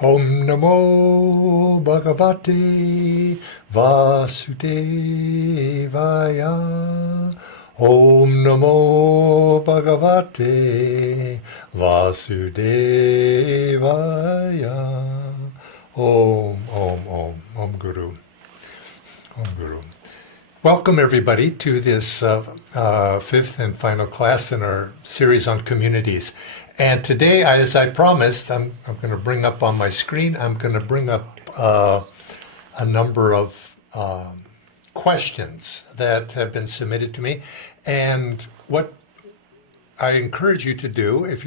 Om Namo Bhagavate Vasudevaya. Om Namo Bhagavate Vasudevaya. Om Guru. Om Guru. Welcome everybody to this fifth and final class in our series on communities. And today, as I promised, I'm going to bring up on my screen, I'm going to bring up a number of questions that have been submitted to me. And what I encourage you to do, if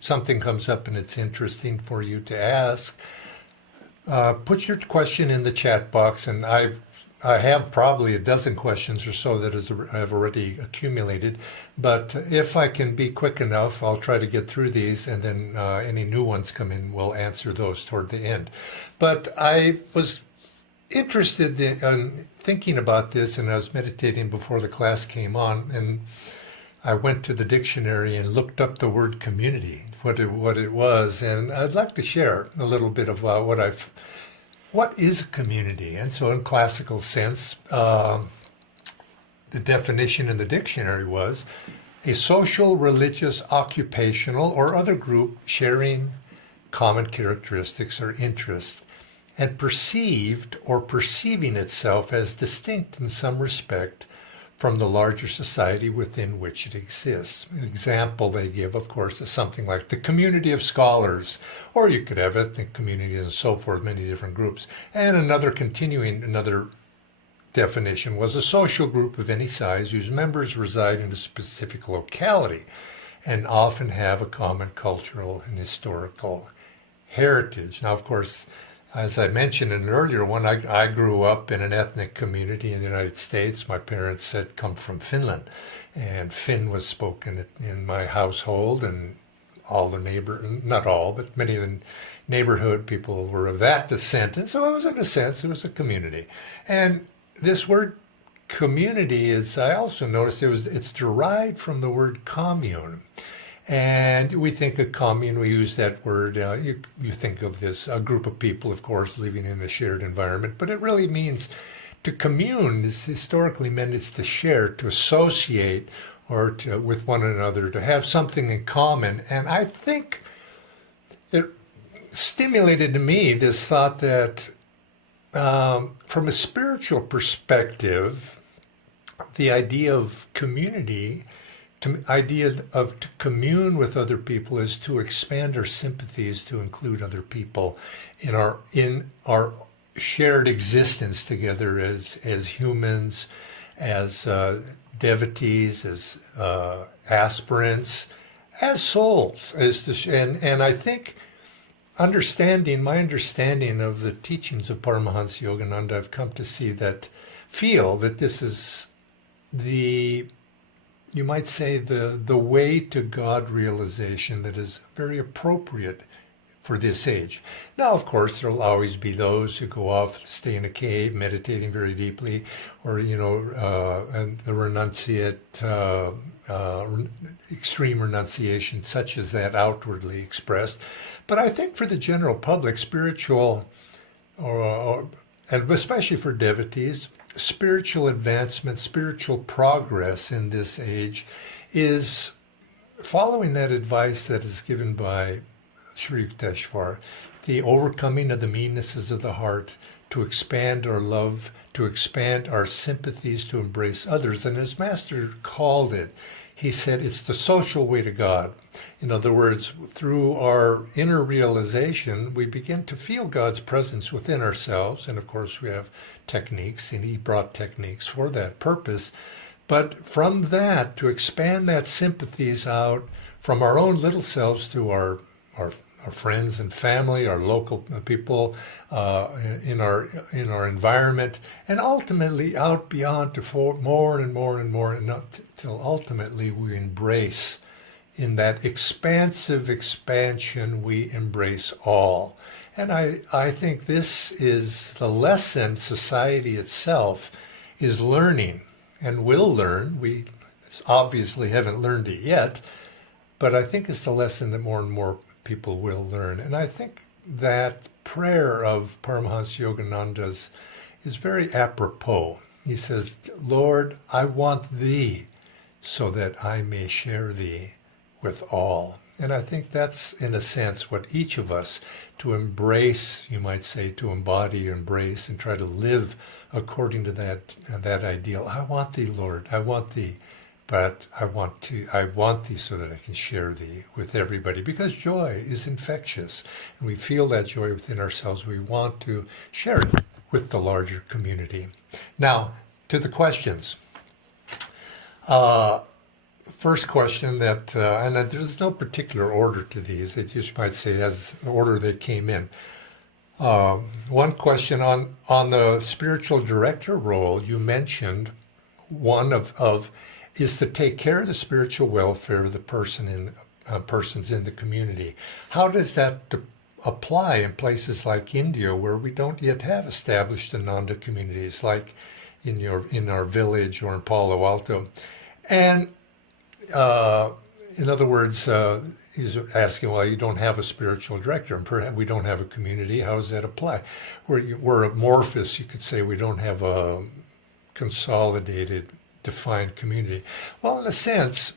something comes up and it's interesting for you to ask, put your question in the chat box, and I have probably a dozen questions or so that have already accumulated, but if I can be quick enough, I'll try to get through these, and then any new ones come in, we'll answer those toward the end. But I was interested in thinking about this, and I was meditating before the class came on, and I went to the dictionary and looked up the word community, what it was, and I'd like to share a little bit of what is a community? And so in classical sense, the definition in the dictionary was a social, religious, occupational, or other group sharing common characteristics or interests, and perceived or perceiving itself as distinct in some respect from the larger society within which it exists. An example they give, of course, is something like the community of scholars, or you could have ethnic communities and so forth, many different groups. And another definition was a social group of any size whose members reside in a specific locality and often have a common cultural and historical heritage. Now, of course, as I mentioned in an earlier one, I grew up in an ethnic community in the United States. My parents had come from Finland, and Finn was spoken in my household, and not all, but many of the neighborhood people were of that descent. And so it was, in a sense, it was a community. And this word community is, I also noticed it's derived from the word commune. And we think of commune, we use that word, you think of this, a group of people, of course, living in a shared environment, but it really means to commune. Is historically meant it's to share, to associate, or with one another, to have something in common. And I think it stimulated to me this thought that from a spiritual perspective, the idea of community, to commune with other people is to expand our sympathies to include other people in our shared existence together as humans, as devotees, as aspirants, as souls, and I think my understanding of the teachings of Paramhansa Yogananda, I've come to feel that this is you might say the way to God realization that is very appropriate for this age. Now, of course, there will always be those who go off, stay in a cave, meditating very deeply, or, and the renunciate, extreme renunciation, such as that outwardly expressed. But I think for the general public, spiritual, and especially for devotees, spiritual advancement, spiritual progress in this age is following that advice that is given by Sri Yukteswar, the overcoming of the meannesses of the heart, to expand our love, to expand our sympathies, to embrace others. And as Master called it, he said it's the social way to God. In other words, through our inner realization, we begin to feel God's presence within ourselves. And of course, we have techniques, and he brought techniques for that purpose. But from that, to expand that sympathies out from our own little selves to our friends and family, our local people, in our environment, and ultimately out beyond to more and more and more, and till ultimately we embrace. In that expansive expansion, we embrace all. And I think this is the lesson society itself is learning and will learn. We obviously haven't learned it yet, but I think it's the lesson that more and more people will learn. And I think that prayer of Paramhansa Yogananda's is very apropos. He says, Lord, I want thee so that I may share thee with all. And I think that's, in a sense, what each of us, to embrace, you might say, to embody, embrace, and try to live according to that ideal. I want thee, Lord, I want thee, but I want thee so that I can share thee with everybody, because joy is infectious, and we feel that joy within ourselves. We want to share it with the larger community. Now, to the questions. First question that, and there's no particular order to these, it just might say as the order they came in. One question on the spiritual director role, you mentioned one of is to take care of the spiritual welfare of the persons in the community. How does that apply in places like India, where we don't yet have established Ananda communities, like in our village or in Palo Alto? And in other words, he's asking, well, you don't have a spiritual director, and perhaps we don't have a community. How does that apply? We're amorphous, you could say. We don't have a consolidated, defined community. Well, in a sense,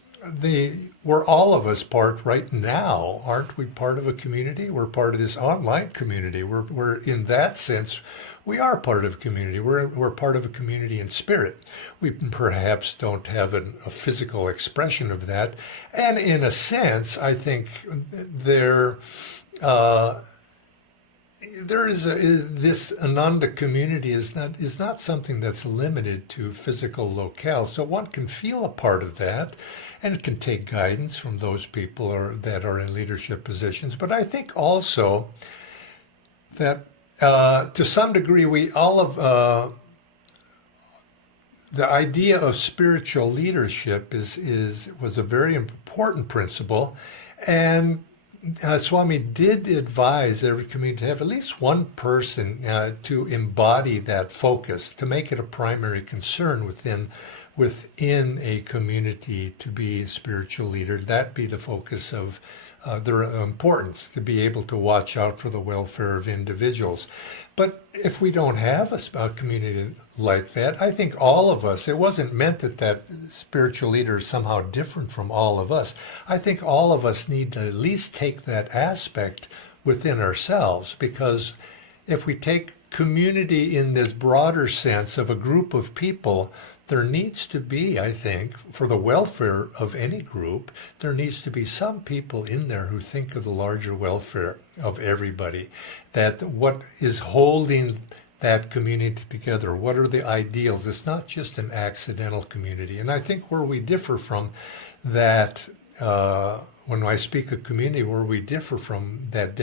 we're all of us part right now. Aren't we part of a community? We're part of this online community. We're in that sense, we are part of a community. We're part of a community in spirit. We perhaps don't have a physical expression of that. And in a sense, I think there is this Ananda community is not something that's limited to physical locale. So one can feel a part of that, and it can take guidance from those people that are in leadership positions. But I think also that to some degree, we all of the idea of spiritual leadership was a very important principle, and Swami did advise every community to have at least one person to embody that focus, to make it a primary concern within a community to be a spiritual leader. That be the focus of their importance, to be able to watch out for the welfare of individuals. But if we don't have a community like that, I think all of us, it wasn't meant that spiritual leader is somehow different from all of us. I think all of us need to at least take that aspect within ourselves, because if we take community in this broader sense of a group of people, there needs to be, I think, for the welfare of any group, there needs to be some people in there who think of the larger welfare of everybody, that what is holding that community together, what are the ideals? It's not just an accidental community. And I think where we differ from that, when I speak of community, where we differ from that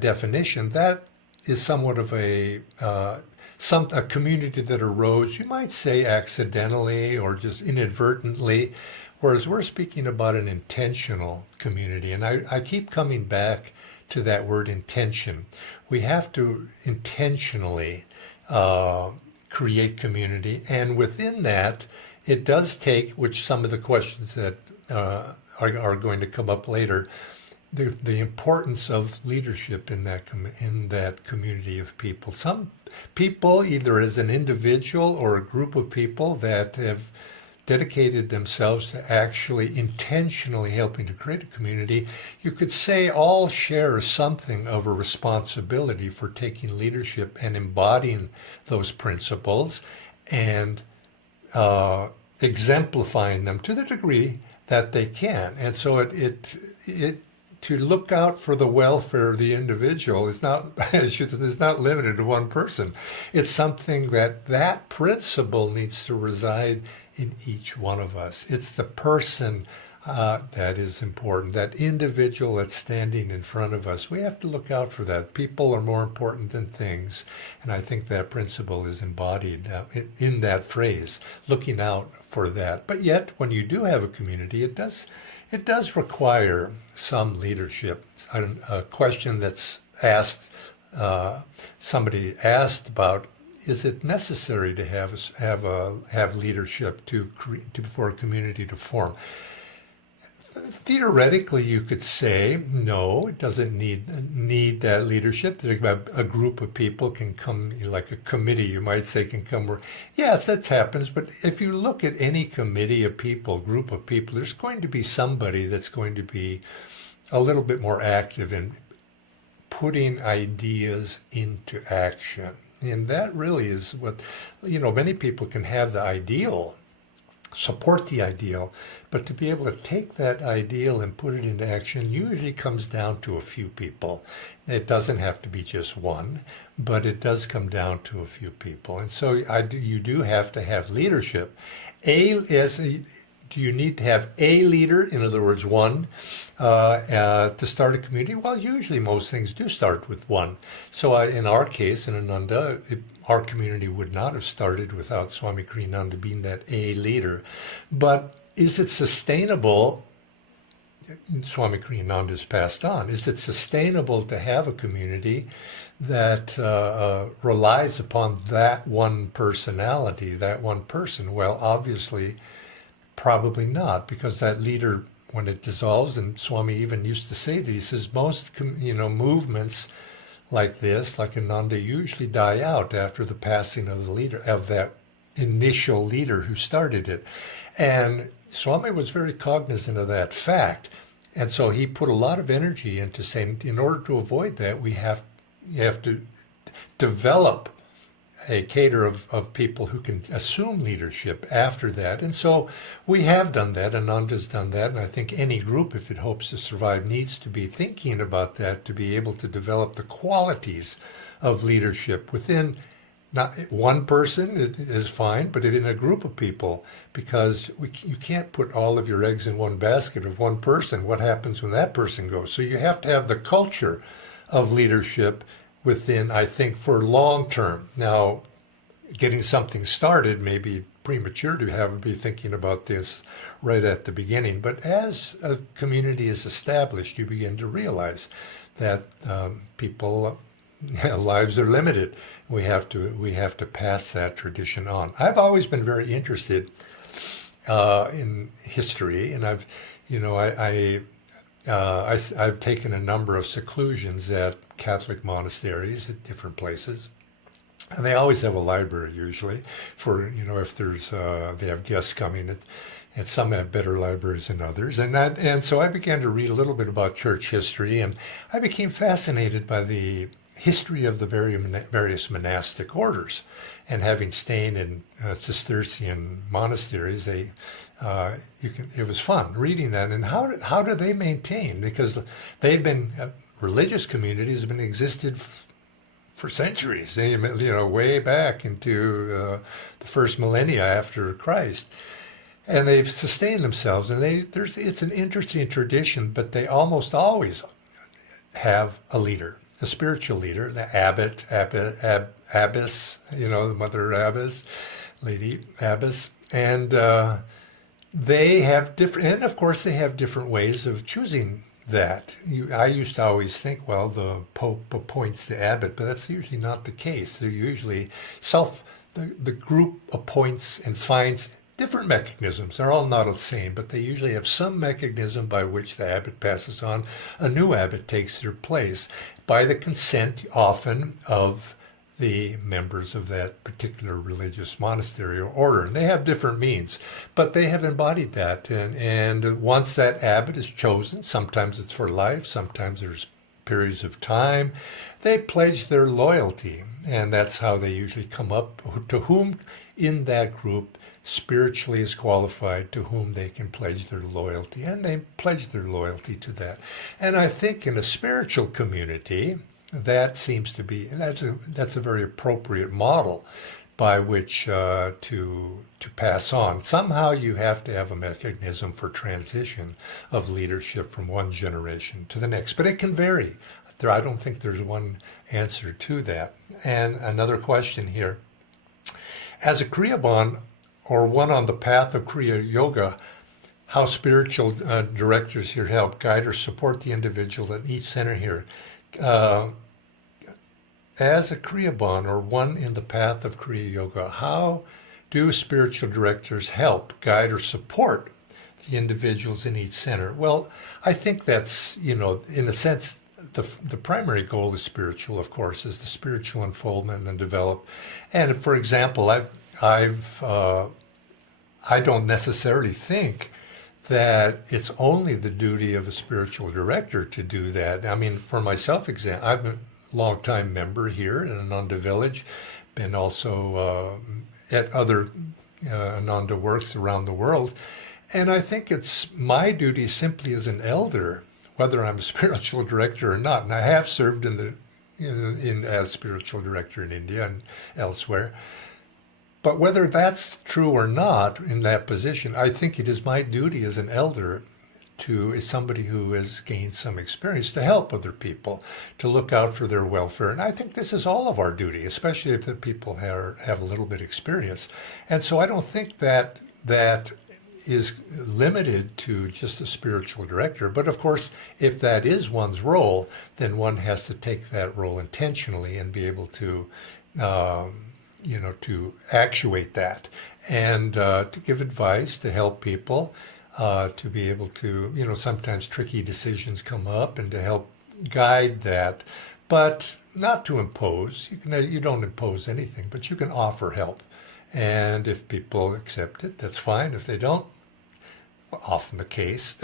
definition, that is somewhat of a community that arose, you might say, accidentally or just inadvertently, whereas we're speaking about an intentional community. And I keep coming back to that word intention. We have to intentionally create community, and within that, it does take, which some of the questions that are going to come up later, the importance of leadership in that community of people. Some people, either as an individual or a group of people that have dedicated themselves to actually intentionally helping to create a community, you could say all share something of a responsibility for taking leadership and embodying those principles and exemplifying them to the degree that they can. And so it to look out for the welfare of the individual is not limited to one person. It's something that principle needs to reside in each one of us. It's the person that is important, that individual that's standing in front of us. We have to look out for that. People are more important than things, and I think that principle is embodied in that phrase, looking out for that. But yet, when you do have a community, it does require some leadership. A question that's asked, somebody asked about, is it necessary to have leadership for a community to form? Theoretically, you could say no. It doesn't need that leadership. A group of people can come, like a committee, you might say, can come. Yes, that happens. But if you look at any committee of people, group of people, there's going to be somebody that's going to be a little bit more active in putting ideas into action. And that really is what, many people can have the ideal, support the ideal, but to be able to take that ideal and put it into action usually comes down to a few people. It doesn't have to be just one, but it does come down to a few people. And so you do have to have leadership. Do you need to have a leader, in other words, one, to start a community? Well, usually most things do start with one. So in our case, in Ananda, our community would not have started without Swami Kriyananda being that a leader. But is it sustainable? Swami Kriyananda has passed on. Is it sustainable to have a community that relies upon that one personality, that one person? Well, obviously, probably not, because that leader, when it dissolves, and Swami even used to say that, he says most movements like this, like Ananda, usually die out after the passing of the leader, of that initial leader who started it. And Swami was very cognizant of that fact. And so he put a lot of energy into saying, in order to avoid that, you have to develop a cadre of people who can assume leadership after that. And so we have done that. Ananda's done that. And I think any group, if it hopes to survive, needs to be thinking about that, to be able to develop the qualities of leadership within not one person is fine, but in a group of people, because you can't put all of your eggs in one basket of one person. What happens when that person goes? So you have to have the culture of leadership within, I think, for long term. Now, getting something started may be premature to be thinking about this right at the beginning, but as a community is established, you begin to realize that people lives are limited. We have to pass that tradition on. I've always been very interested in history, and I've taken a number of seclusions at Catholic monasteries at different places, and they always have a library usually for if there's they have guests coming, and some have better libraries than others, and so I began to read a little bit about church history, and I became fascinated by the history of the various monastic orders, and having stayed in Cistercian monasteries, it was fun reading that. And how do they maintain? Because they've been religious communities have been existed for centuries. Way back into the first millennia after Christ, and they've sustained themselves. And it's an interesting tradition, but they almost always have a leader. The spiritual leader, the abbot, abbess, the mother abbess, lady abbess, and they have different, and of course they have different ways of choosing that. I used to always think, well, the Pope appoints the abbot, but that's usually not the case. They're usually the group appoints and finds different mechanisms. They're all not the same, but they usually have some mechanism by which the abbot passes on. A new abbot takes their place by the consent, often, of the members of that particular religious monastery or order. And they have different means, but they have embodied that. And once that abbot is chosen, sometimes it's for life, sometimes there's periods of time, they pledge their loyalty. And that's how they usually come up, to whom in that group spiritually is qualified, to whom they can pledge their loyalty, and they pledge their loyalty to that. And I think in a spiritual community, that seems to be, that's a very appropriate model by which to pass on. Somehow you have to have a mechanism for transition of leadership from one generation to the next, but it can vary. I don't think there's one answer to that. And another question here. As a Kriyaban, or one on the path of Kriya Yoga, how spiritual directors here help guide or support the individual at each center here. As a Kriyaban, or one in the path of Kriya Yoga, how do spiritual directors help guide or support the individuals in each center. Well, I think that's, in a sense, the primary goal is spiritual, of course, is the spiritual unfoldment and develop. And for example, I don't necessarily think that it's only the duty of a spiritual director to do that. I mean, for myself, I'm a long-time member here in Ananda Village, been also at other Ananda works around the world. And I think it's my duty simply as an elder, whether I'm a spiritual director or not, and I have served as spiritual director in India and elsewhere. But whether that's true or not in that position, I think it is my duty as an elder as somebody who has gained some experience to help other people, to look out for their welfare. And I think this is all of our duty, especially if the people have a little bit of experience. And so I don't think that is limited to just a spiritual director. But of course, if that is one's role, then one has to take that role intentionally and be able to to actuate that and to give advice, to help people, to be able to, sometimes tricky decisions come up and to help guide that, but not to impose. You don't impose anything, but you can offer help. And if people accept it, that's fine. If they don't, often the case.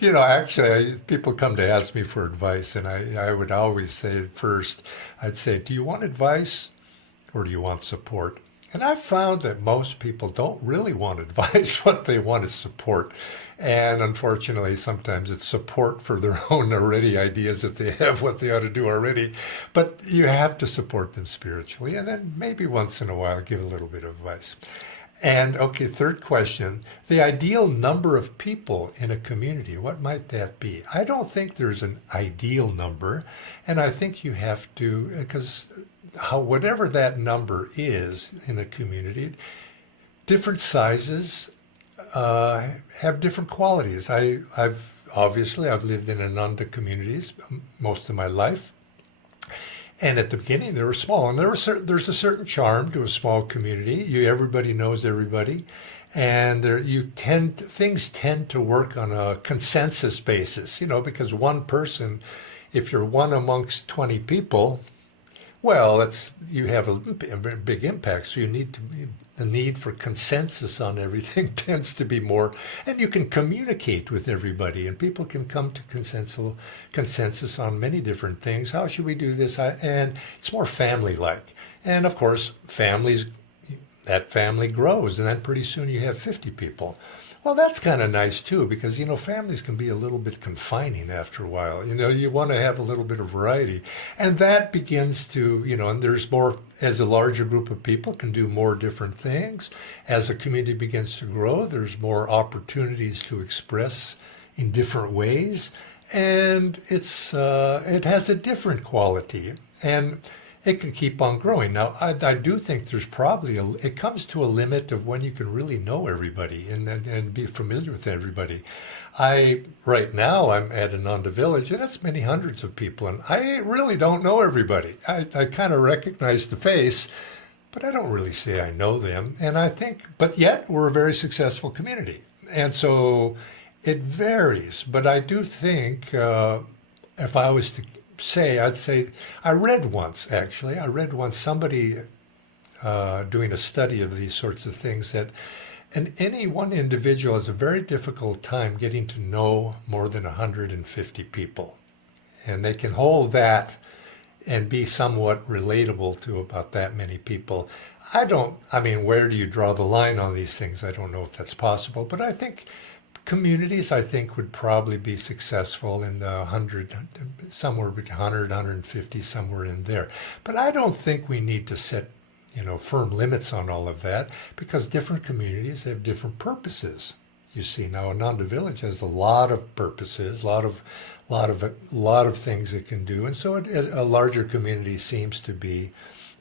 Actually, people come to ask me for advice, and I would always say first, I'd say, do you want advice or do you want support? And I've found that most people don't really want advice. What they want is support. And unfortunately, sometimes it's support for their own already ideas that they have what they ought to do already. But you have to support them spiritually, and then maybe once in a while give a little bit of advice. And okay, third question, the ideal number of people in a community, what might that be? I don't think there's an ideal number, and I think you have to, because whatever that number is in a community, different sizes have different qualities. I've lived in Ananda communities most of my life. And at the beginning, they were small, and there's a certain charm to a small community. Everybody knows everybody, and things tend to work on a consensus basis. Because one person, if you're one amongst 20 people, well, you have a big impact. So the need for consensus on everything tends to be more, and you can communicate with everybody, and people can come to consensus on many different things. How should we do this? And it's more family-like. And of course, that family grows, and then pretty soon you have 50 people. Well, that's kind of nice too, because, families can be a little bit confining after a while. You want to have a little bit of variety. And that begins to, and there's more, as a larger group of people can do more different things. As a community begins to grow, there's more opportunities to express in different ways. And it has a different quality. And it can keep on growing. Now, I do think there's probably it comes to a limit of when you can really know everybody and be familiar with everybody. Right now, I'm at Ananda Village, and it's many hundreds of people, and I really don't know everybody. I kind of recognize the face, but I don't really say I know them. And but yet we're a very successful community. And so it varies, but I do think if I was to I'd say, I read once somebody doing a study of these sorts of things that any one individual has a very difficult time getting to know more than 150 people. And they can hold that and be somewhat relatable to about that many people. Where do you draw the line on these things? I don't know if that's possible, but I think communities, would probably be successful in the 100, somewhere between 100, 150, somewhere in there. But I don't think we need to set, firm limits on all of that, because different communities have different purposes. You see, now Ananda Village has a lot of purposes, a lot of things it can do, and so a larger community seems to be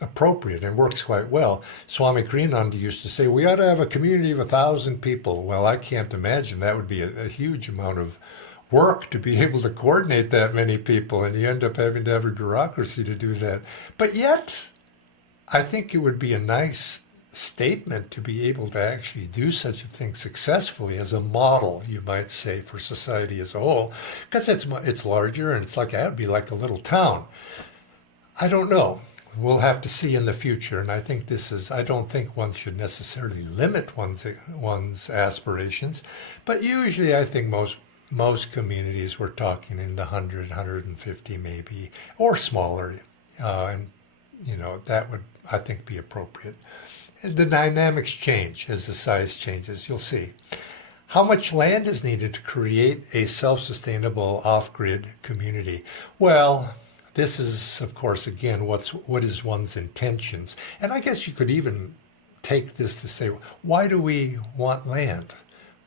appropriate and works quite well. Swami Kriyananda used to say, we ought to have a community of 1,000 people. Well, I can't imagine. That would be a huge amount of work to be able to coordinate that many people, and you end up having to have a bureaucracy to do that. But yet, I think it would be a nice statement to be able to actually do such a thing successfully as a model, you might say, for society as a whole, because it's larger and it's like that would be like a little town. I don't know. We'll have to see in the future, and I think I don't think one should necessarily limit one's aspirations, but usually I think most communities we're talking in the 100, 150 maybe, or smaller, and that would, I think, be appropriate. The dynamics change as the size changes, you'll see. How much land is needed to create a self-sustainable off-grid community? Well, this is, of course, again, what is one's intentions? And I guess you could even take this to say, why do we want land?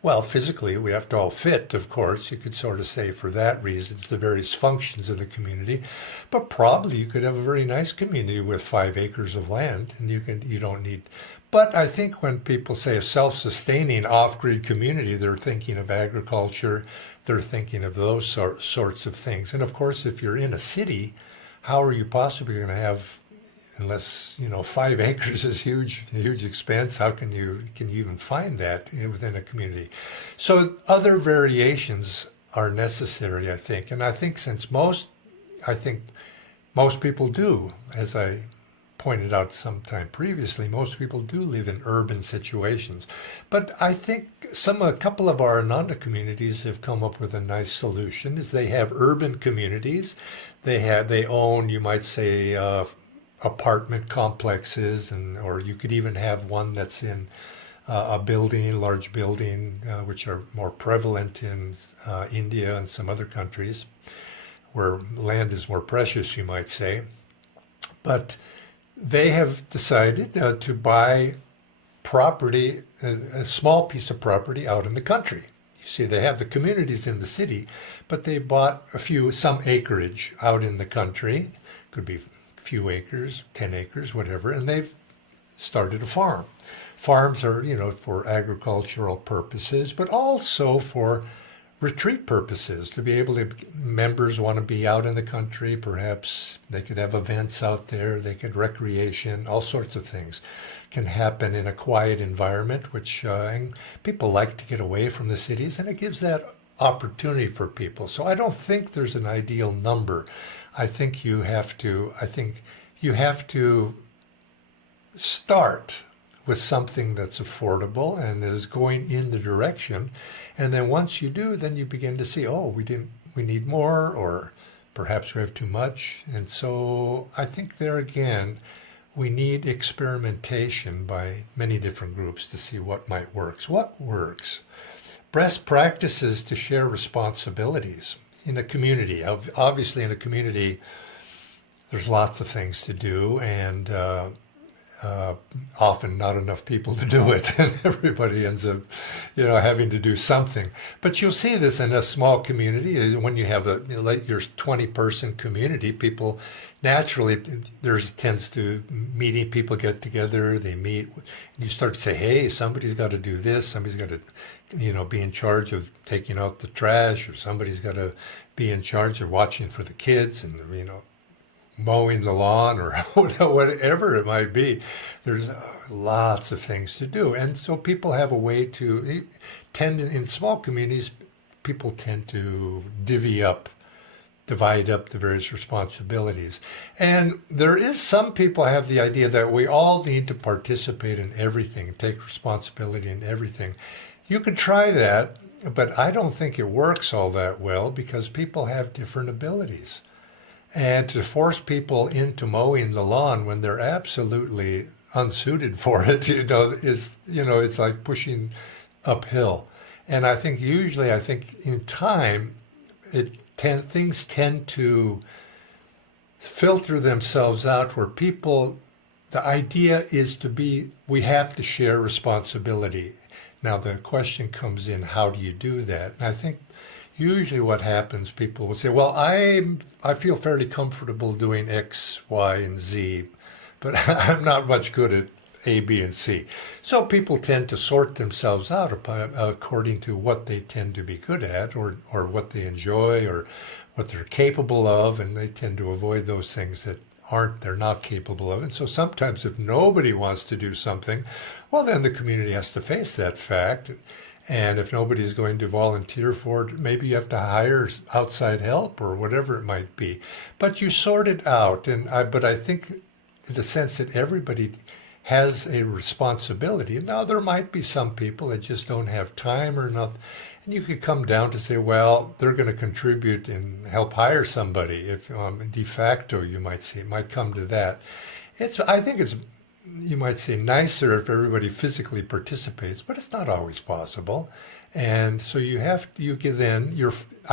Well, physically, we have to all fit, of course. You could sort of say for that reason, it's the various functions of the community. But probably you could have a very nice community with 5 acres of land, and you don't need. But I think when people say a self-sustaining off-grid community, they're thinking of agriculture, they're thinking of those sorts of things. And of course, if you're in a city, how are you possibly going to have, unless 5 acres is huge expense? How can you even find that within a community? So other variations are necessary, I think, and I think most people do, as I pointed out sometime previously, most people do live in urban situations. But I think a couple of our Ananda communities have come up with a nice solution. Is they have urban communities, they own, you might say, apartment complexes, or you could even have one that's in a large building, which are more prevalent in India and some other countries where land is more precious, you might say. But they have decided to buy property, a small piece of property out in the country. You see, they have the communities in the city, but they bought some acreage out in the country. Could be few acres, 10 acres, whatever, and they've started a farm. Farms are, for agricultural purposes, but also for retreat purposes, to be able to, members want to be out in the country, perhaps they could have events out there, they could recreation, all sorts of things can happen in a quiet environment, which people like to get away from the cities, and it gives that opportunity for people. So I don't think there's an ideal number. I think you have to start with something that's affordable and is going in the direction. And then once you do, then you begin to see, we need more, or perhaps we have too much. And so I think there again, we need experimentation by many different groups to see what might work. What works? Best practices to share responsibilities in a community. Obviously, in a community, there's lots of things to do, and often not enough people to do it, and everybody ends up, having to do something. But you'll see this in a small community. When you have your 20-person community, people naturally, meeting people get together, they meet, you start to say, hey, somebody's got to do this, somebody's got to be in charge of taking out the trash, or somebody's got to be in charge of watching for the kids and, mowing the lawn, or whatever it might be. There's lots of things to do. And so people have a way in small communities, people tend to divide up the various responsibilities. And some people have the idea that we all need to participate in everything, take responsibility in everything. You could try that, but I don't think it works all that well, because people have different abilities. And to force people into mowing the lawn when they're absolutely unsuited for it, it's like pushing uphill. And I think in time, things tend to filter themselves out, where the idea is we have to share responsibility. Now the question comes in, how do you do that? And I think usually what happens, people will say, well, I feel fairly comfortable doing X, Y, and Z, but I'm not much good at A, B, and C. So people tend to sort themselves out according to what they tend to be good at, or what they enjoy, or what they're capable of, and they tend to avoid those things that they're not capable of it. And so sometimes if nobody wants to do something, well, then the community has to face that fact. And if nobody's going to volunteer for it, maybe you have to hire outside help or whatever it might be. But you sort it out. But I think in the sense that everybody has a responsibility. Now, there might be some people that just don't have time or nothing. And you could come down to say, well, they're going to contribute and help hire somebody. If de facto, you might say, it might come to that. I think it's, you might say, nicer if everybody physically participates, but it's not always possible. And so I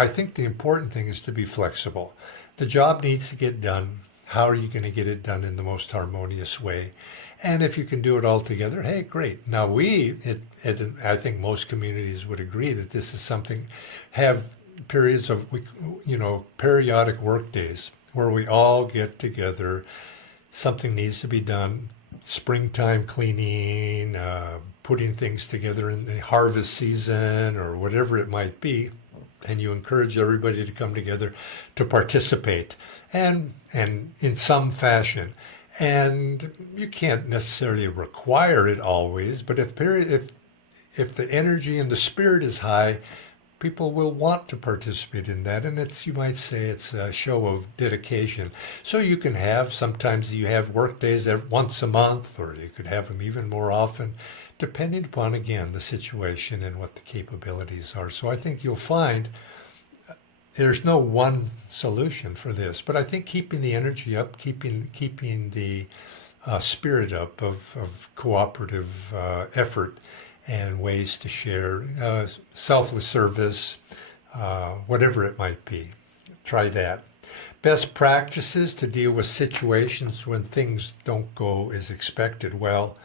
think the important thing is to be flexible. The job needs to get done. How are you going to get it done in the most harmonious way? And if you can do it all together, hey, great. Now I think most communities would agree that this is something, have periods of, periodic work days where we all get together. Something needs to be done. Springtime cleaning, putting things together in the harvest season or whatever it might be. And you encourage everybody to come together to participate and in some fashion. And you can't necessarily require it always, but if the energy and the spirit is high, people will want to participate in that. And you might say it's a show of dedication. So sometimes you have work days once a month, or you could have them even more often, depending upon, again, the situation and what the capabilities are. So I think you'll find there's no one solution for this, but I think keeping the energy up, keeping the spirit up of cooperative effort and ways to share, selfless service, whatever it might be. Try that. Best practices to deal with situations when things don't go as expected. Well,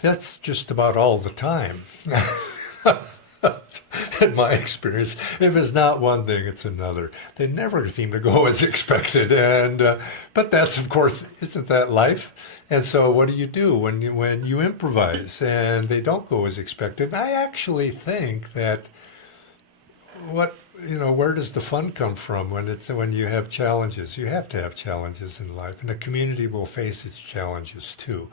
that's just about all the time. In my experience, if it's not one thing, it's another. They never seem to go as expected, but that's, of course, isn't that life? And so, what do you do when you improvise and they don't go as expected? And I actually think that where does the fun come from when you have challenges? You have to have challenges in life, and the community will face its challenges too.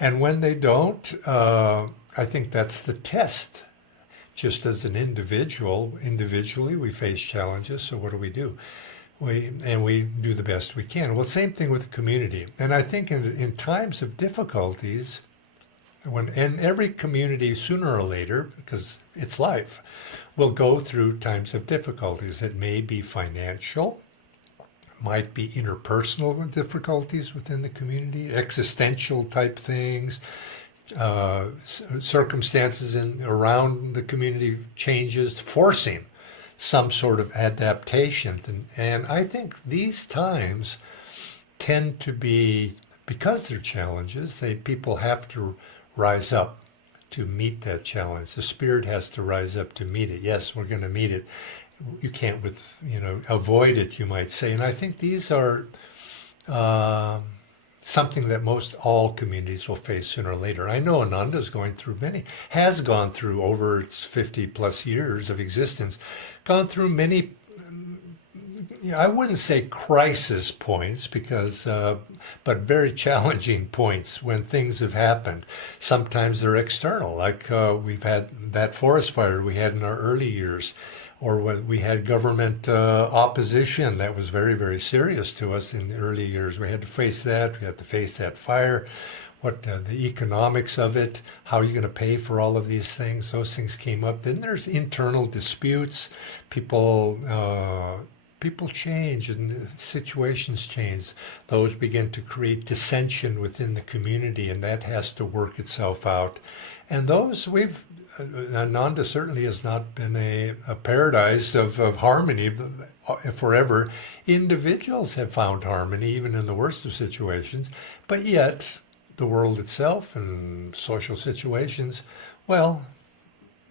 And when they don't, I think that's the test. Just as an individually, we face challenges. So what do? We do the best we can. Well, same thing with the community. And I think in times of difficulties, and every community sooner or later, because it's life, will go through times of difficulties. It may be financial, might be interpersonal difficulties within the community, existential type things. Circumstances around the community changes, forcing some sort of adaptation. And I think these times tend to be, because they're challenges, people have to rise up to meet that challenge. The spirit has to rise up to meet it. Yes, we're going to meet it. You can't avoid it, you might say. And I think these are something that most all communities will face sooner or later. I know Ananda has gone through over its 50 plus years of existence, gone through many, I wouldn't say crisis points but very challenging points when things have happened. Sometimes they're external, like we've had that forest fire we had in our early years, or when we had government opposition that was very, very serious to us in the early years. We had to face that. We had to face that fire. What the economics of it, how are you going to pay for all of these things? Those things came up. Then there's internal disputes. People change and situations change. Those begin to create dissension within the community, and that has to work itself out. And those Ananda certainly has not been a paradise of harmony forever. Individuals have found harmony even in the worst of situations, but yet the world itself and social situations, well,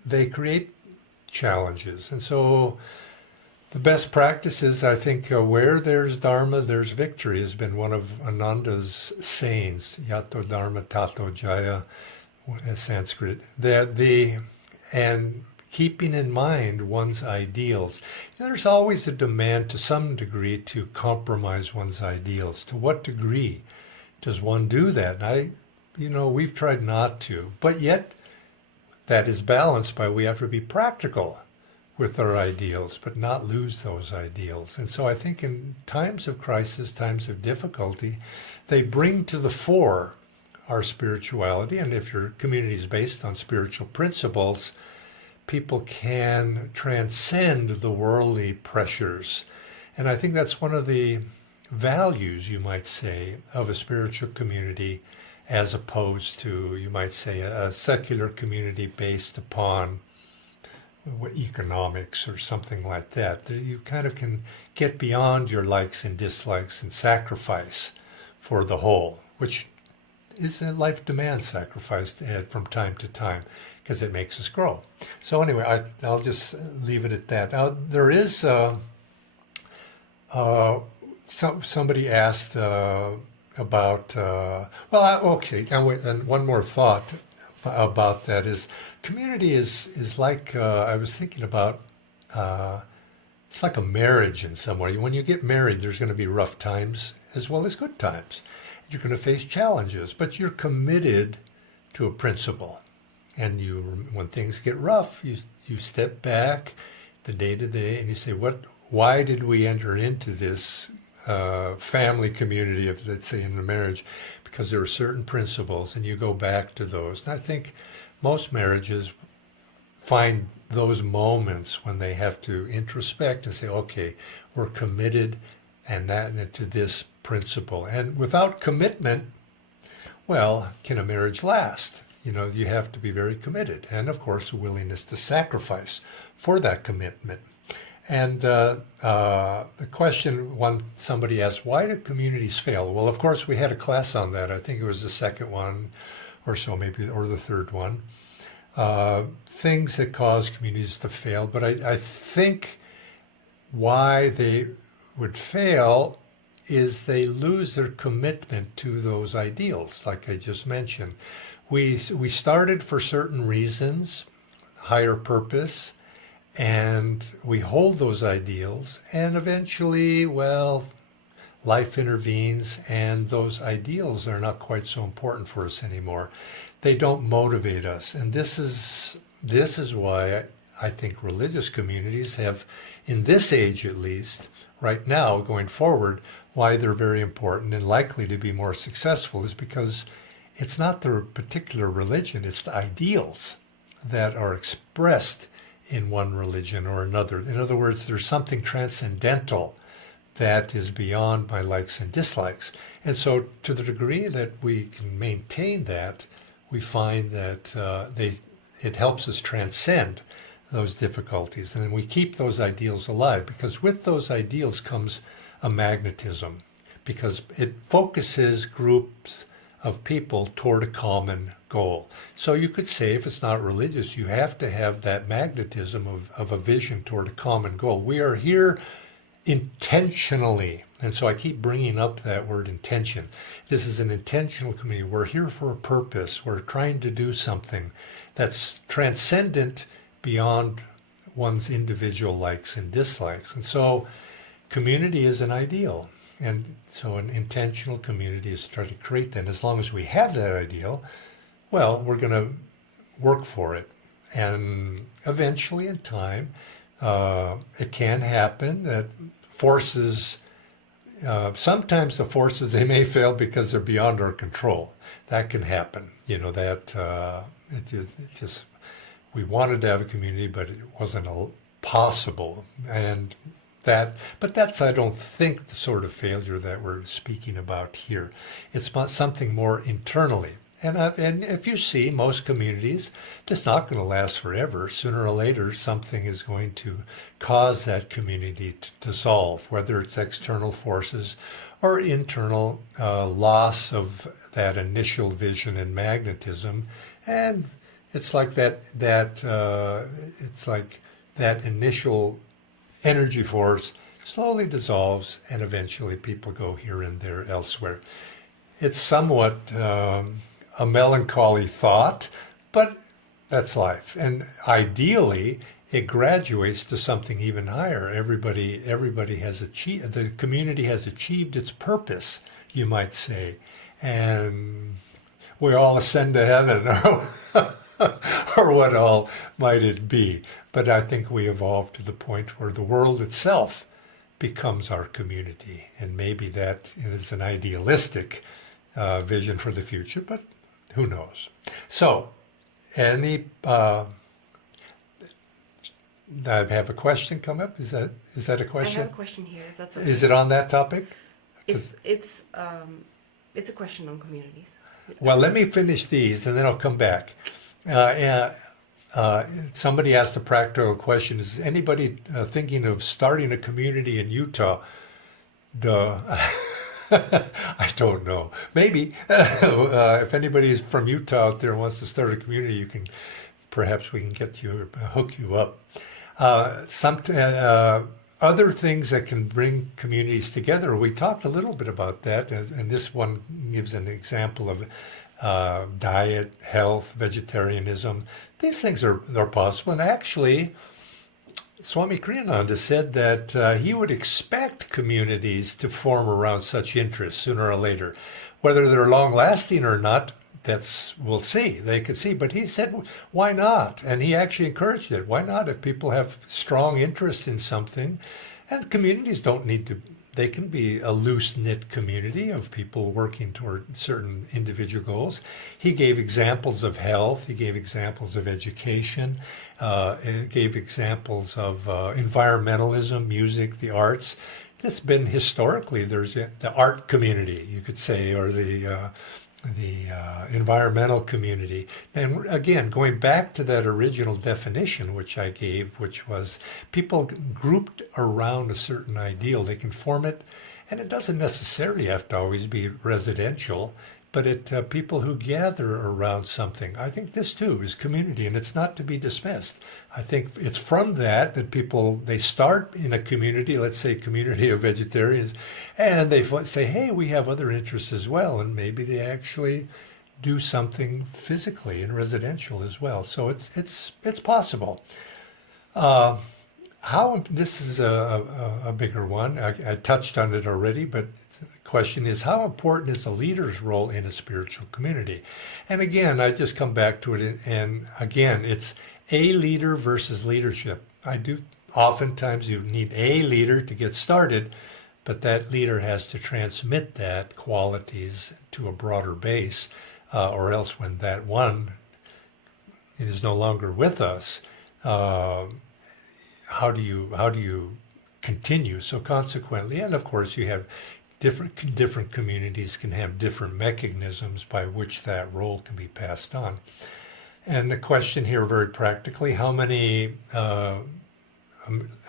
they create challenges. And so the best practices, I think, where there's Dharma, there's victory, has been one of Ananda's sayings, Yato Dharma Tato Jaya, Sanskrit, and keeping in mind one's ideals. There's always a demand to some degree to compromise one's ideals. To what degree does one do that? We've tried not to, but yet that is balanced by we have to be practical with our ideals, but not lose those ideals. And so I think in times of crisis, times of difficulty, they bring to the fore our spirituality. And if your community is based on spiritual principles, people can transcend the worldly pressures. And I think that's one of the values, you might say, of a spiritual community, as opposed to, you might say, a secular community based upon economics or something like that. You kind of can get beyond your likes and dislikes and sacrifice for the whole, which is a life demands sacrifice from time to time because it makes us grow. So anyway, I'll just leave it at that. Now, there is somebody asked about, okay, and one more thought about that is community is like, I was thinking about, it's like a marriage in some way. When you get married, there's going to be rough times as well as good times. You're going to face challenges, but you're committed to a principle. And when things get rough, you step back the day to day and you say, why did we enter into this family community of, let's say, in the marriage? Because there are certain principles, and you go back to those. And I think most marriages find those moments when they have to introspect and say, okay, we're committed to this principle. And without commitment, well, can a marriage last? You have to be very committed. And of course, a willingness to sacrifice for that commitment. And the question somebody asked, why do communities fail? Well, of course, we had a class on that. I think it was the second one or so, maybe, or the third one. Things that cause communities to fail. But I think why they would fail is they lose their commitment to those ideals, like I just mentioned. We started for certain reasons, higher purpose, and we hold those ideals, and eventually, well, life intervenes, and those ideals are not quite so important for us anymore. They don't motivate us, and this is why I think religious communities have, in this age at least, right now, going forward, why they're very important and likely to be more successful is because it's not the particular religion, it's the ideals that are expressed in one religion or another. In other words, there's something transcendental that is beyond my likes and dislikes. And so to the degree that we can maintain that, we find that it helps us transcend those difficulties. And we keep those ideals alive, because with those ideals comes a magnetism, because it focuses groups of people toward a common goal. So you could say, if it's not religious, you have to have that magnetism of a vision toward a common goal. We are here intentionally. And so I keep bringing up that word intention. This is an intentional community. We're here for a purpose. We're trying to do something that's transcendent beyond one's individual likes and dislikes. And so community is an ideal. And so an intentional community is to try to create that. And as long as we have that ideal, well, we're going to work for it. And eventually in time, it can happen that forces, sometimes the forces, they may fail because they're beyond our control. That can happen. We wanted to have a community, but it wasn't possible. But that's, I don't think, the sort of failure that we're speaking about here. It's something more internally. And if you see most communities, it's not going to last forever. Sooner or later, something is going to cause that community to dissolve, whether it's external forces or internal loss of that initial vision and magnetism. And it's like that initial energy force slowly dissolves, and eventually people go here and there elsewhere. It's somewhat a melancholy thought, but That's life. And ideally, it graduates to something even higher. Everybody has achieved, the community has achieved its purpose, you might say. And we all ascend to heaven, or what all might it be. But I think we evolve to the point where the world itself becomes our community. And maybe that is an idealistic vision for the future, but who knows? So, I have a question come up. Is that a question? I have a question here. If that's okay. Is it on that topic? It's a question on communities. Well, let me finish these, and then I'll come back. Somebody asked a practical question: is anybody thinking of starting a community in Utah? I don't know. Maybe if anybody is from Utah out there and wants to start a community, perhaps we can hook you up. Other things that can bring communities together. We talked a little bit about that, and this one gives an example of diet, health, vegetarianism. These things are possible, and actually, Swami Kriyananda said that he would expect communities to form around such interests sooner or later. Whether they're long-lasting or not, we'll see. They could see. But he said, why not? And he actually encouraged it. Why not? If people have strong interest in something, and communities don't need to, they can be a loose-knit community of people working toward certain individual goals. He gave examples of health. He gave examples of education. He gave examples of environmentalism, music, the arts. It's been historically, there's the art community, you could say, or the environmental community. And again, going back to that original definition which I gave, which was people grouped around a certain ideal. They can form it, and it doesn't necessarily have to always be residential, but people who gather around something. I think this too is community, and it's not to be dismissed. I think it's from that people, they start in a community, let's say community of vegetarians, and they say, hey, we have other interests as well, and maybe they actually do something physically and residential as well. So it's possible. This is a bigger one. I touched on it already, but the question is, how important is a leader's role in a spiritual community? And again, I just come back to it, and again, it's a leader versus leadership. Oftentimes you need a leader to get started, but that leader has to transmit that qualities to a broader base, or else when that one is no longer with us, how do you continue? So consequently, and of course you have different communities can have different mechanisms by which that role can be passed on. And the question here very practically, how many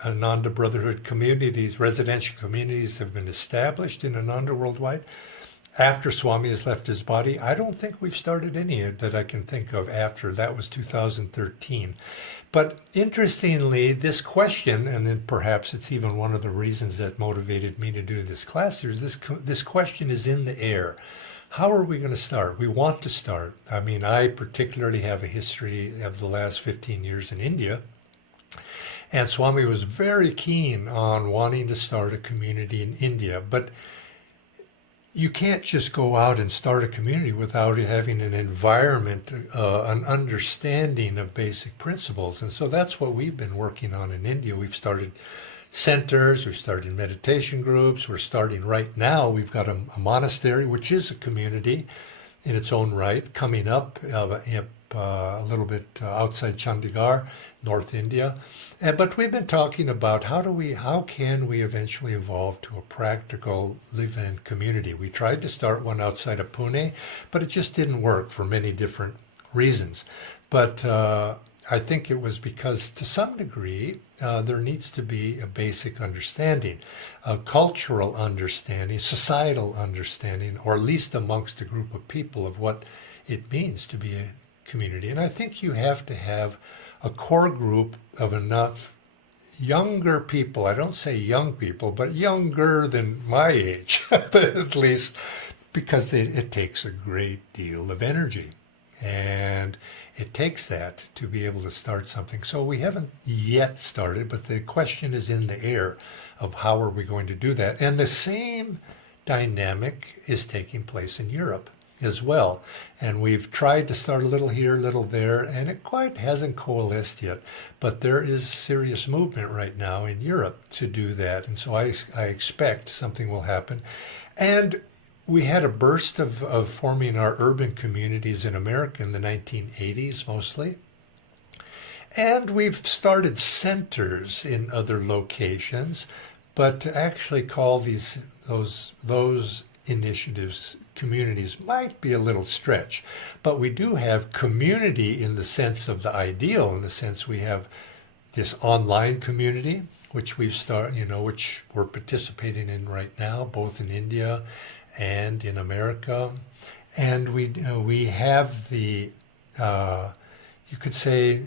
Ananda Brotherhood communities, residential communities have been established in Ananda worldwide after Swami has left his body? I don't think we've started any that I can think of after. That was 2013. But interestingly, this question, and then perhaps it's even one of the reasons that motivated me to do this class, this question is in the air. How are we going to start? We want to start. I mean, I particularly have a history of the last 15 years in India. And Swami was very keen on wanting to start a community in India. But you can't just go out and start a community without having an environment, an understanding of basic principles. And so that's what we've been working on in India. We've started centers, we've started meditation groups, we're starting right now. We've got a monastery, which is a community in its own right, coming up a little bit outside Chandigarh, North India. But we've been talking about how can we eventually evolve to a practical live-in community. We tried to start one outside of Pune, but it just didn't work for many different reasons. But I think it was because to some degree there needs to be a basic understanding, a cultural understanding, societal understanding, or at least amongst a group of people of what it means to be a community. And I think you have to have a core group of enough younger people, I don't say young people, but younger than my age, at least, because it takes a great deal of energy. And it takes that to be able to start something. So we haven't yet started, but the question is in the air of how are we going to do that. And the same dynamic is taking place in Europe as well. And we've tried to start a little here, a little there, and it quite hasn't coalesced yet. But there is serious movement right now in Europe to do that. And so I expect something will happen. And we had a burst of forming our urban communities in America in the 1980s mostly. And we've started centers in other locations, but to actually call those initiatives communities might be a little stretch. But we do have community in the sense of the ideal, in the sense we have this online community, which we've started, which we're participating in right now, both in India and in America. And we have the, you could say,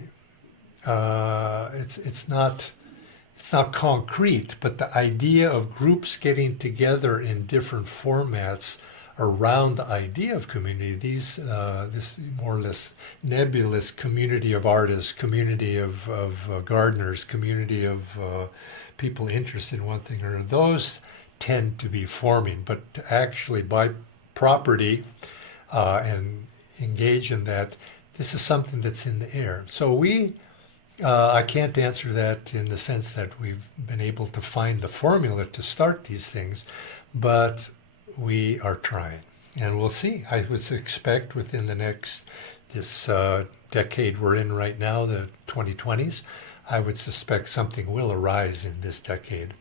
it's not concrete, but the idea of groups getting together in different formats around the idea of community, this more or less nebulous community of artists, community of gardeners, community of people interested in one thing or another, those tend to be forming. But to actually buy property and engage in that, this is something that's in the air. So I can't answer that in the sense that we've been able to find the formula to start these things, but we are trying, and we'll see. I would expect within this decade we're in right now, the 2020s, I would suspect something will arise in this decade.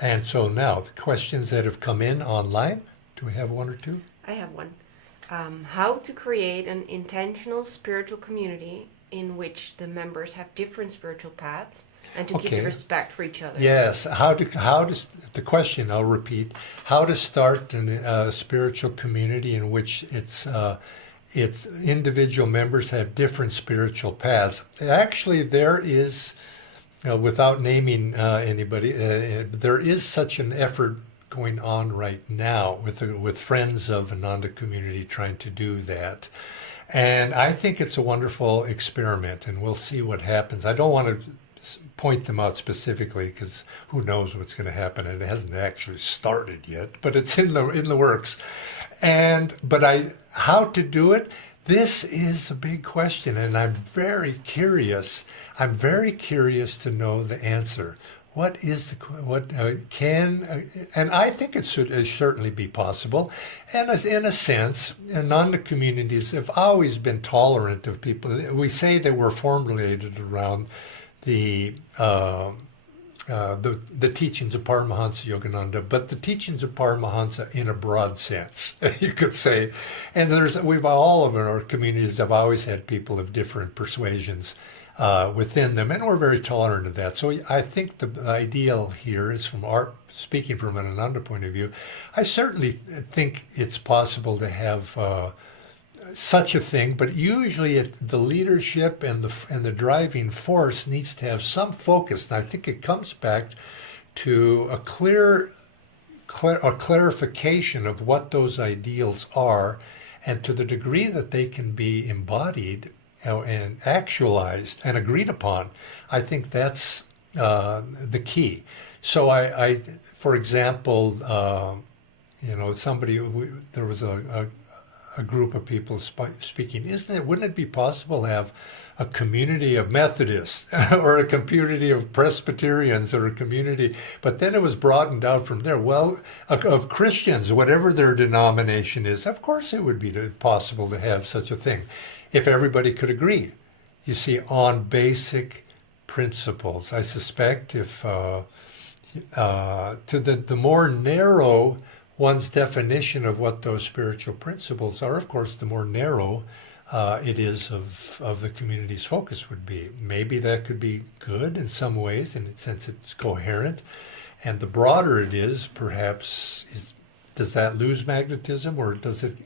And so now, the questions that have come in online, do we have one or two? I have one. How to create an intentional spiritual community in which the members have different spiritual paths and to keep the respect for each other. Yes. How does the question, I'll repeat, how to start a spiritual community in which its individual members have different spiritual paths. Actually, there is, without naming anybody, there is such an effort going on right now with Friends of Ananda community trying to do that. And I think it's a wonderful experiment, and we'll see what happens. I don't want to point them out specifically because who knows what's going to happen, and it hasn't actually started yet, but it's in the works. But how to do it? This is a big question, and I'm very curious. I'm very curious to know the answer. What is and I think it should certainly be possible. And in a sense, Ananda communities have always been tolerant of people. We say they were formulated around the teachings of Paramhansa Yogananda, but the teachings of Paramhansa in a broad sense, you could say. And all of our communities have always had people of different persuasions within them, and we're very tolerant of that. So I think the ideal here is speaking from an Ananda point of view, I certainly think it's possible to have such a thing, but usually the leadership and the driving force needs to have some focus. And I think it comes back to a clarification of what those ideals are, and to the degree that they can be embodied and actualized and agreed upon. I think that's the key. So I for example, there was a group of people speaking. Wouldn't it be possible to have a community of Methodists or a community of Presbyterians or a community? But then it was broadened out from there. Well, of Christians, whatever their denomination is, of course it would be possible to have such a thing if everybody could agree, you see, on basic principles. I suspect if to the more narrow one's definition of what those spiritual principles are, of course, the more narrow it is of the community's focus would be. Maybe that could be good in some ways, in the sense it's coherent. And the broader it is, perhaps, does that lose magnetism, or does it,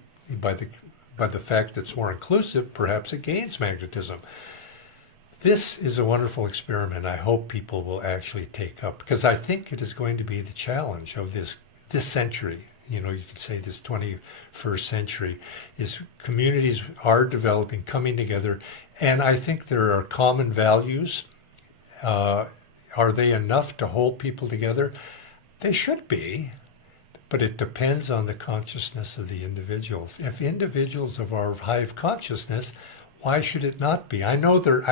by the fact that it's more inclusive, perhaps it gains magnetism? This is a wonderful experiment. I hope people will actually take up, because I think it is going to be the challenge of this century. you could say this 21st century, is communities are developing, coming together, and I think there are common values. Are they enough to hold people together? They should be, but it depends on the consciousness of the individuals. If individuals of our high consciousness, why should it not be? I know there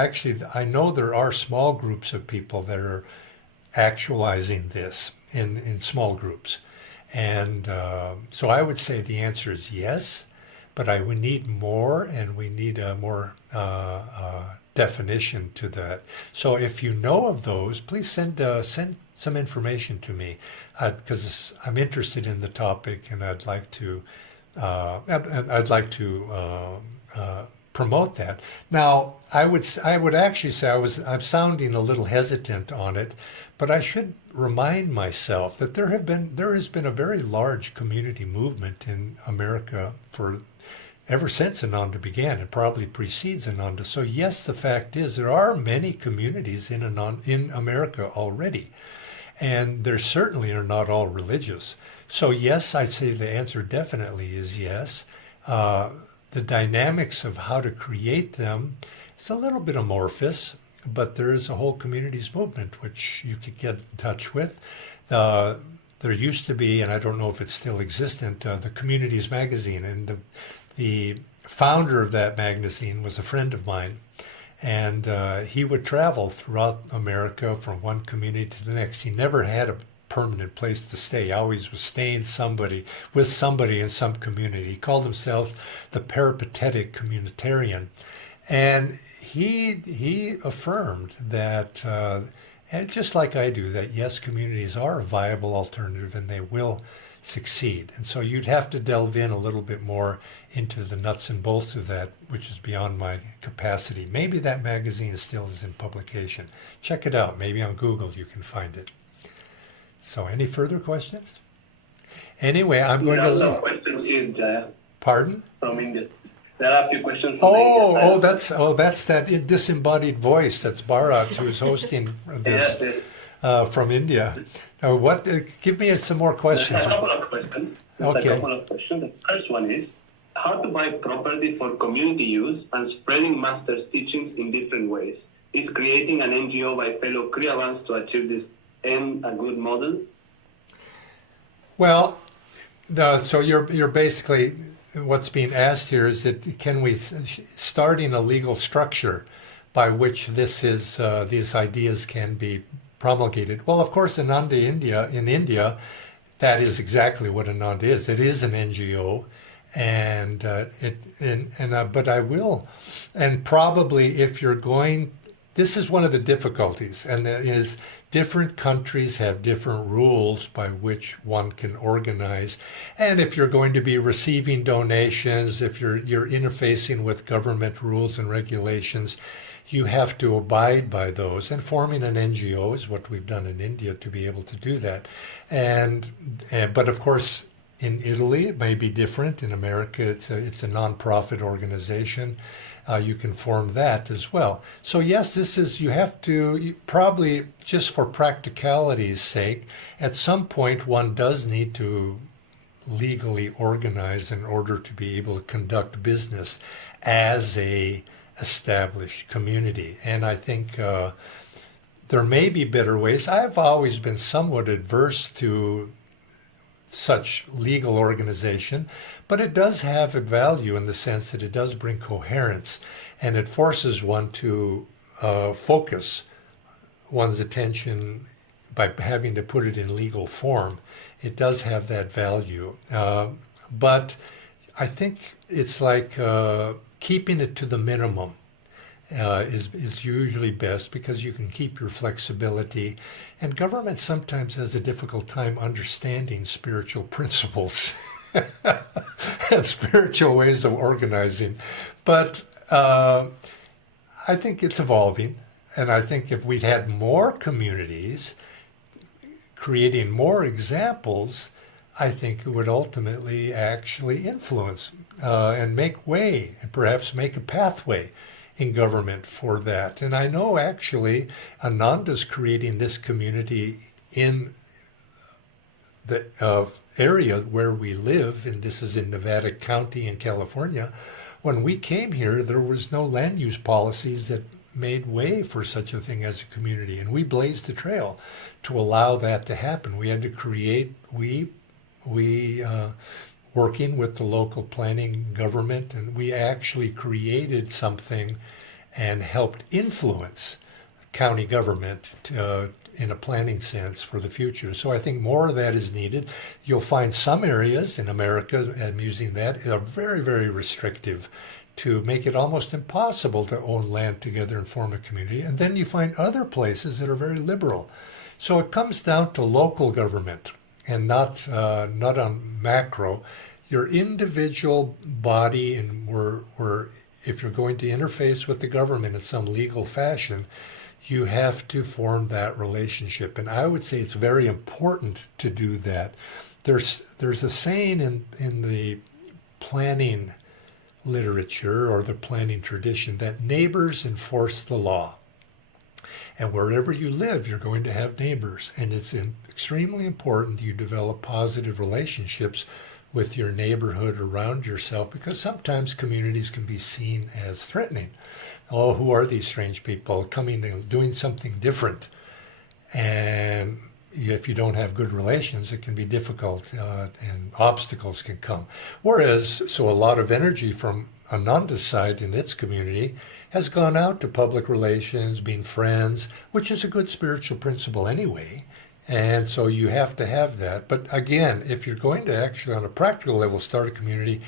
are small groups of people that are actualizing this in small groups. And so I would say the answer is yes, but we need more, and we need a more definition to that. So if you know of those, please send some information to me, because I'm interested in the topic, and I'd like to promote that. Now, I would actually say I'm sounding a little hesitant on it, but I should remind myself that there has been a very large community movement in America ever since Ananda began. It probably precedes Ananda. So yes, the fact is there are many communities in America already, and they certainly are not all religious. So yes, I'd say the answer definitely is yes. The dynamics of how to create them, it's a little bit amorphous, but there is a whole communities movement which you could get in touch with. There used to be, and I don't know if it's still existent, the Communities magazine, and the founder of that magazine was a friend of mine, and he would travel throughout America from one community to the next. He never had a permanent place to stay. He always was staying with somebody in some community. He called himself the peripatetic communitarian, and he affirmed that, and just like I do, that yes, communities are a viable alternative and they will succeed. And so you'd have to delve in a little bit more into the nuts and bolts of that, which is beyond my capacity. Maybe that magazine still is in publication. Check it out. Maybe on Google you can find it. So any further questions? Anyway, I'm going to... Some questions here, Jaya. Pardon? From India. There are a few questions from India. That's that disembodied voice. That's Bharat, who's hosting this. Yes. From India. Give me some more questions. There's a couple of questions. The first one is, how to buy property for community use and spreading master's teachings in different ways? Is creating an NGO by fellow Kriyavans to achieve this end a good model? Well, so you're basically, what's being asked here is that can we starting a legal structure by which these ideas can be promulgated? Well, of course, in India, that is exactly what Ananda is. It is an NGO, but I will, and probably if you're going, this is one of the difficulties, and that is different countries have different rules by which one can organize, and if you're going to be receiving donations, if you're interfacing with government rules and regulations, you have to abide by those, and forming an NGO is what we've done in India to be able to do that. But of course, in Italy, it may be different. In America, it's a non-profit organization. You can form that as well. So yes, you have to probably, just for practicality's sake, at some point one does need to legally organize in order to be able to conduct business as a established community. And I think there may be better ways. I've always been somewhat adverse to such legal organization, but it does have a value in the sense that it does bring coherence, and it forces one to focus one's attention by having to put it in legal form. It does have that value. But I think it's like keeping it to the minimum is usually best, because you can keep your flexibility. And government sometimes has a difficult time understanding spiritual principles and spiritual ways of organizing. But I think it's evolving. And I think if we'd had more communities creating more examples, I think it would ultimately actually influence and make way, and perhaps make a pathway in government for that. And I know actually Ananda's creating this community in the area where we live, and this is in Nevada County in California. When we came here, there was no land use policies that made way for such a thing as a community, and we blazed a trail to allow that to happen. We had to create, working with the local planning government, and we actually created something and helped influence county government in a planning sense for the future. So I think more of that is needed. You'll find some areas in America, I'm using that, are very, very restrictive to make it almost impossible to own land together and form a community. And then you find other places that are very liberal. So it comes down to local government and not on macro. Your individual body, and where if you're going to interface with the government in some legal fashion, you have to form that relationship. And I would say it's very important to do that. There's a saying in the planning literature or the planning tradition that neighbors enforce the law. And wherever you live, you're going to have neighbors. And it's extremely important you develop positive relationships with your neighborhood around yourself, because sometimes communities can be seen as threatening. Oh, who are these strange people coming and doing something different? And if you don't have good relations, it can be difficult and obstacles can come. Whereas, so a lot of energy from Ananda's side in its community has gone out to public relations, being friends, which is a good spiritual principle anyway. And so you have to have that. But again, if you're going to actually on a practical level start a community,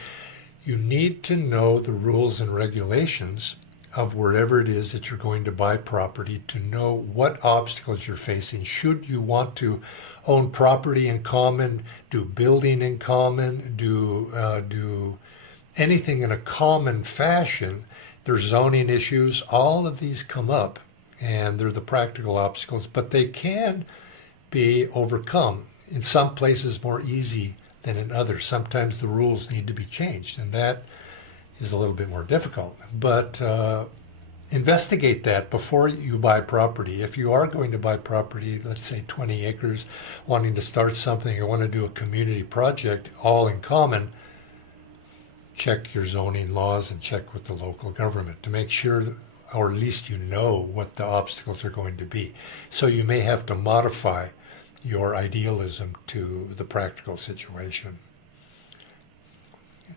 you need to know the rules and regulations of wherever it is that you're going to buy property, to know what obstacles you're facing. Should you want to own property in common, do building in common, do anything in a common fashion, there's zoning issues. All of these come up, and they're the practical obstacles, but they can be overcome. In some places more easy than in others. Sometimes the rules need to be changed, and that is a little bit more difficult. But investigate that before you buy property. If you are going to buy property, let's say 20 acres, wanting to start something or want to do a community project all in common, check your zoning laws and check with the local government to make sure, or at least you know what the obstacles are going to be. So you may have to modify your idealism to the practical situation.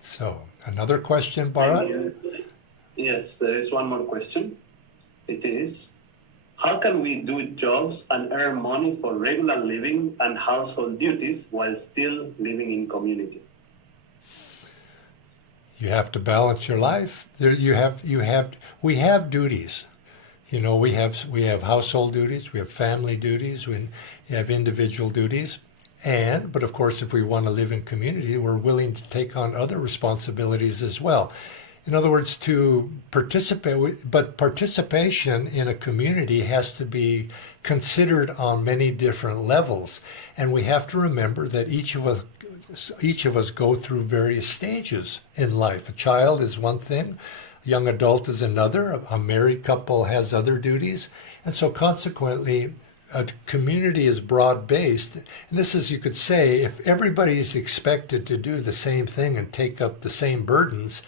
So, another question, Bharat? Yes, there is one more question. It is, how can we do jobs and earn money for regular living and household duties while still living in community? You have to balance your life. We have duties. You know, we have household duties, we have family duties, we have individual duties. But of course, if we want to live in community, we're willing to take on other responsibilities as well. In other words, to participate, but participation in a community has to be considered on many different levels. And we have to remember that each of us go through various stages in life. A child is one thing, a young adult is another, a married couple has other duties. And so consequently, a community is broad-based. And this is, you could say, if everybody's expected to do the same thing and take up the same burdens,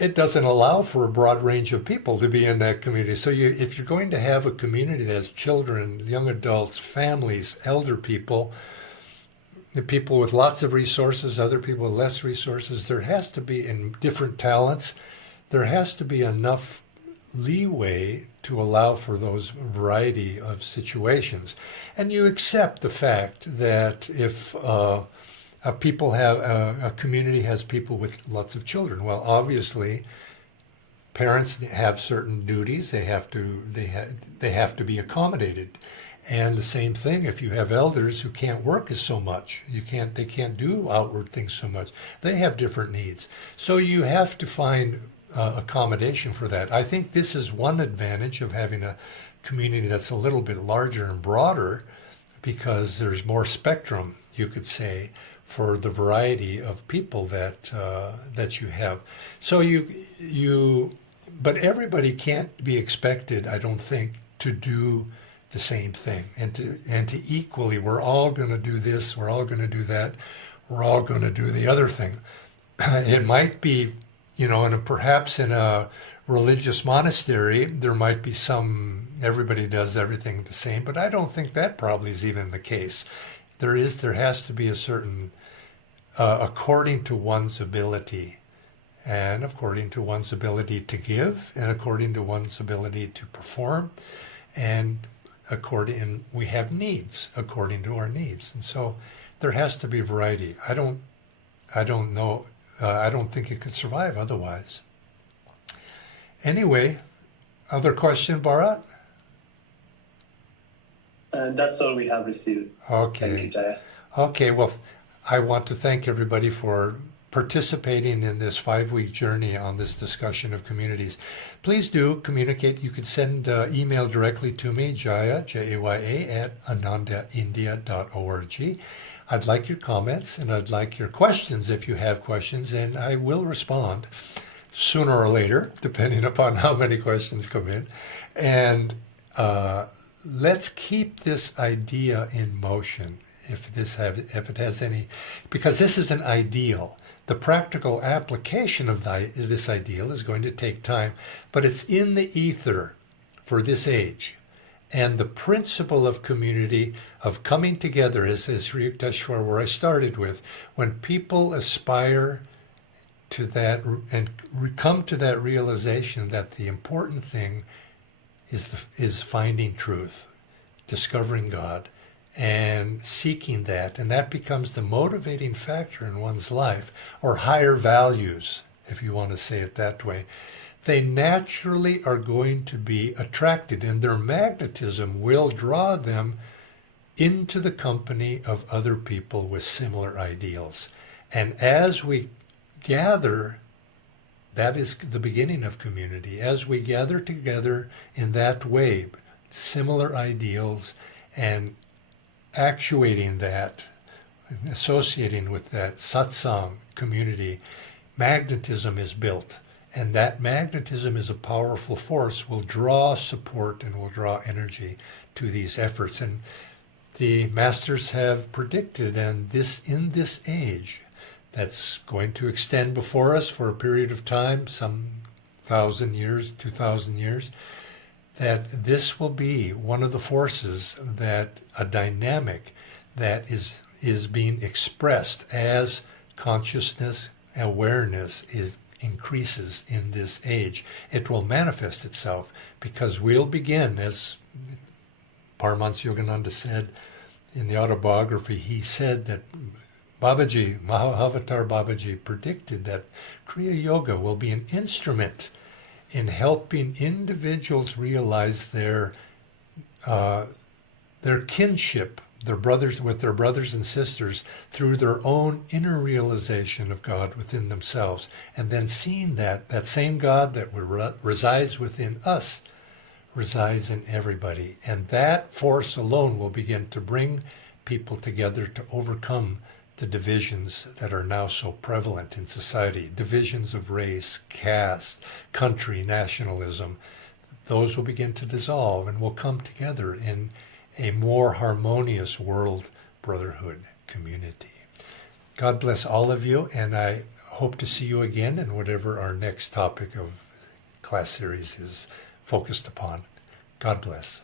it doesn't allow for a broad range of people to be in that community. So if you're going to have a community that has children, young adults, families, elder people, the people with lots of resources, other people with less resources, there has to be, in different talents, there has to be enough leeway to allow for those variety of situations. And you accept the fact that if people have a community has people with lots of children, well, obviously parents have certain duties. They have to be accommodated. And the same thing, if you have elders who can't work as so much, they can't do outward things so much. They have different needs. So you have to find accommodation for that. I think this is one advantage of having a community that's a little bit larger and broader, because there's more spectrum, you could say, for the variety of people that you have. So but everybody can't be expected, I don't think, to do the same thing, and to equally, we're all going to do this, we're all going to do that, we're all going to do the other thing. It might be, perhaps in a religious monastery, there might be everybody does everything the same, but I don't think that probably is even the case. There has to be a certain, according to one's ability, and according to one's ability to give, and according to one's ability to perform, and we have needs according to our needs, and so there has to be variety. I don't know. I don't think it could survive otherwise. Anyway, other question, Bharat? That's all we have received. Okay. Thank you, Jaya. Okay, well, I want to thank everybody for participating in this 5-week journey on this discussion of communities. Please do communicate. You can send email directly to me, Jaya, Jaya, at anandaindia.org. I'd like your comments, and I'd like your questions if you have questions, and I will respond sooner or later, depending upon how many questions come in. And let's keep this idea in motion, if it has any, because this is an ideal. The practical application of this ideal is going to take time, but it's in the ether for this age. And the principle of community, of coming together, is Sri Yukteswar, where I started with, when people aspire to that and come to that realization that the important thing is finding truth, discovering God, and seeking that, and that becomes the motivating factor in one's life, or higher values, if you want to say it that way, they naturally are going to be attracted, and their magnetism will draw them into the company of other people with similar ideals. And as we gather, that is the beginning of community. As we gather together in that way, similar ideals, and actuating that, associating with that satsang community, magnetism is built. And that magnetism is a powerful force, will draw support and will draw energy to these efforts. And the masters have predicted, and in this age that's going to extend before us for a period of time, some 1,000 years, 2,000 years, that this will be one of the forces, that a dynamic that is being expressed as consciousness, awareness increases in this age. It will manifest itself, because we'll begin, as Paramhansa Yogananda said in the Autobiography, he said that Babaji, Mahavatar Babaji, predicted that Kriya Yoga will be an instrument in helping individuals realize their kinship, with their brothers and sisters, through their own inner realization of God within themselves, and then seeing that same God that resides within us resides in everybody. And that force alone will begin to bring people together to overcome the divisions that are now so prevalent in society, divisions of race, caste, country, nationalism. Those will begin to dissolve, and will come together in a more harmonious world brotherhood community. God bless all of you, and I hope to see you again in whatever our next topic of class series is focused upon. God bless.